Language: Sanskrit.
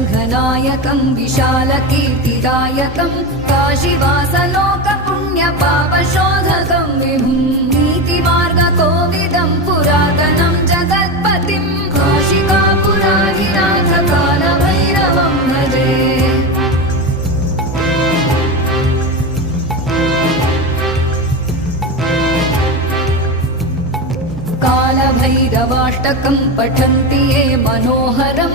रङ्गनायकं विशालकीर्तिदायकं काशीवासलोकपुण्यपापशोधकं विभुं नीतिमार्गकोविदं पुरातनं जगत्पतिं काशिकापुराधिनाथ कालभैरवं भजे। कालभैरवाष्टकं पठन्ति ये मनोहरं